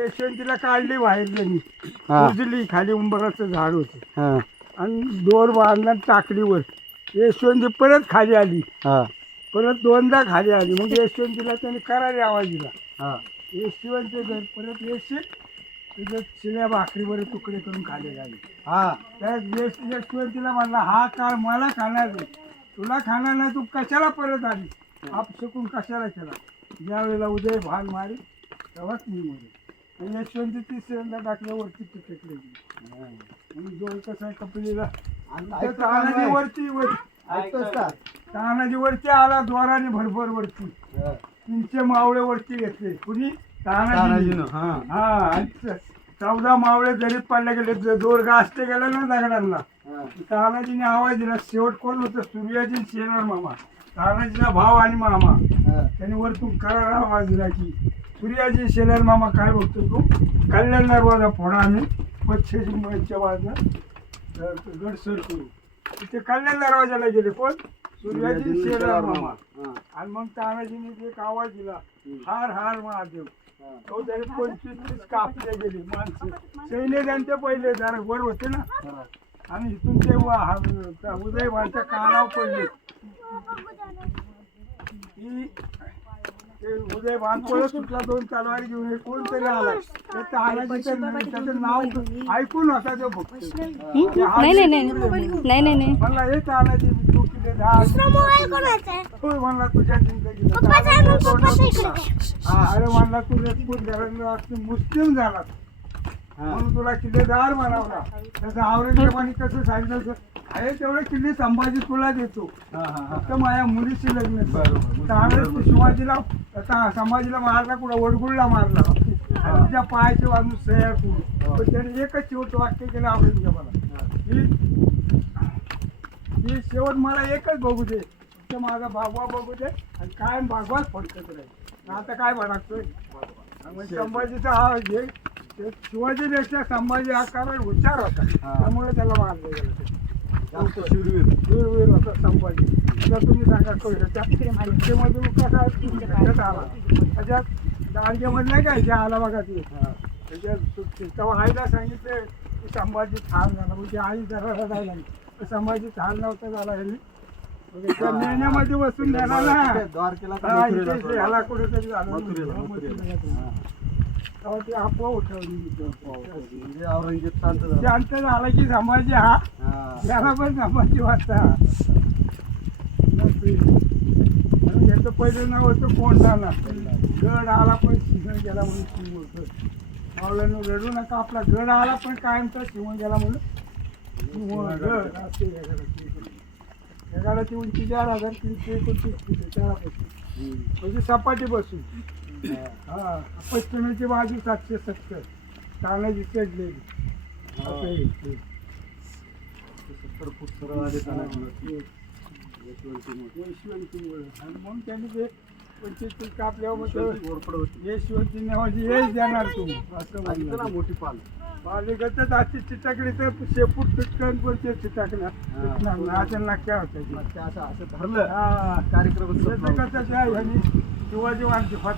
यशवंतीला काढली बाहेर त्यांनी, हा. उजली खाली उंबराचं झाड होते हा आणि दोर बांधला टाकलीवर. यशवंती परत खाली आली, हा परत दोनदा खाली आली. मग यशवंतीला त्याने करारी आवाज दिला, हा यशवंत जर परत येशील तुझ्या शिळ्या भाकरीवर तुकडे करून खाली झाले. हा त्या यशवंतीला म्हणला, हा काळ मला खाणार नाही, तुला खाणार नाही, तू कशाला परत आली, आपसकून कशाला केला. ज्या वेळेला उदय भान मारी तेव्हाच मी मोरे. आणि यशवंती तिसऱ्यांदा टाकल्यावरती टिकले. आणि जो कसा कपिलीला तानाजी वरती तानाजी वरती आला द्वाराने भरभर वरती. तीनशे मावळे वरती घेतले. कुणी? तानाजी. हा आणि 14 मावळे जरीत पडले गेले, दोर गाजते गेले ना दगडांना. तानाजीने आवाज दिला. शेवट कोण होतं? सूर्याजी शेणार मामा, तानाजीचा भाव आणि मामा. त्याने वरतून करार आवाज दिला की सूर्याजी शेलार मामा काय बघतो तू? कल्याण दरवाजा फोडा, आम्ही पश्चिमच्या बाजूला गडसर करू. तिथे कल्याण दरवाजाला गेले. कोण? सूर्याजी शेलार मामा. आणि मग तानाजीने एक आवाज दिला, हार हार महादेव. तो तरी 25-30 कापले गेले माणसं. सैन्य त्यांचे पहिले जरा वर होते ना, आणि इथून ते उदयभानच्या कानावर पडले की ते उदयभान पळत सुटला. 2 तलवारी घेऊन कोणतरी आला. त्याचं नाव ऐकून होता तो फक्त. नाही म्हणला, हे तानाजी तू किती म्हणला तुझ्या जिंदगीला. अरे म्हणला तुझ्या मुस्लिम झाला म्हणून तुला किल्लेदार बनवला. त्याचं औरंगजेबाने कसं सांगितलं, आहे तेवढे किल्ले संभाजी तुला देतो, फक्त माझ्या मुलीशी लग्न. त्यावेळेस शिवाजीला संभाजीला मारला, कुठं वडगुळला मारला, आणि तुझ्या पायाचे बाजू सह्या करू. पण त्याने एकच शेवट वाक्य केलं औरंगजेबाला की शेवट मला एकच बघू दे, फक्त माझा भागवा बघू दे, आणि कायम भागवाच फडकत राहील. आता काय भडकतोय? संभाजीचा हा हे शिवाजीपेक्षा संभाजी हा कारण हुशार होता, त्यामुळे त्याला मारलं गेलं. शूरवीर होता संभाजी. आता तुम्ही सांगा कोयनामध्ये कसा त्याच्यात आला, त्याच्यात दांडग्यामध्ये नाही काय आला बघा ते त्याच्यात सुटते. तेव्हा आईला सांगितलं की संभाजी ठार झाला. म्हणजे आई जरा रडायला लागली. संभाजी ठार नव्हता झाला यांनी त्या मेहण्यामध्ये बसून देणार ना, ह्याला कुठेतरी झालं. तेव्हा ते अफवा उठवली. शांत झाला की संभाजी हा याला पण संभाजी वाटता. याचं पहिलं नाव होतं कोंढाणा. गड आला पण शिवण गेला म्हणून शिव होतं. मावळ्यांना रडू नका, आपला गड आला पण कायमचा शिवण गेला म्हणून गड असते. या गडाची उंची 4329 फूट आहे. म्हणजे सपाटी बसून. हा पश्चिमेची बाजू 770. तानाजी चढलेली. यशवंतीमुळे. आणि मग त्यांनी ते 25 कापल्यावर यशवंती नावाची हेच देणार तुम्ही असं म्हणलं ना. मोठी पालिकेतच अशी चिटकली तर शेपूट पिटकन पण ते चिटकणार असं नक्की होतं. असं ठरलं कार्यक्रम. शिवाजी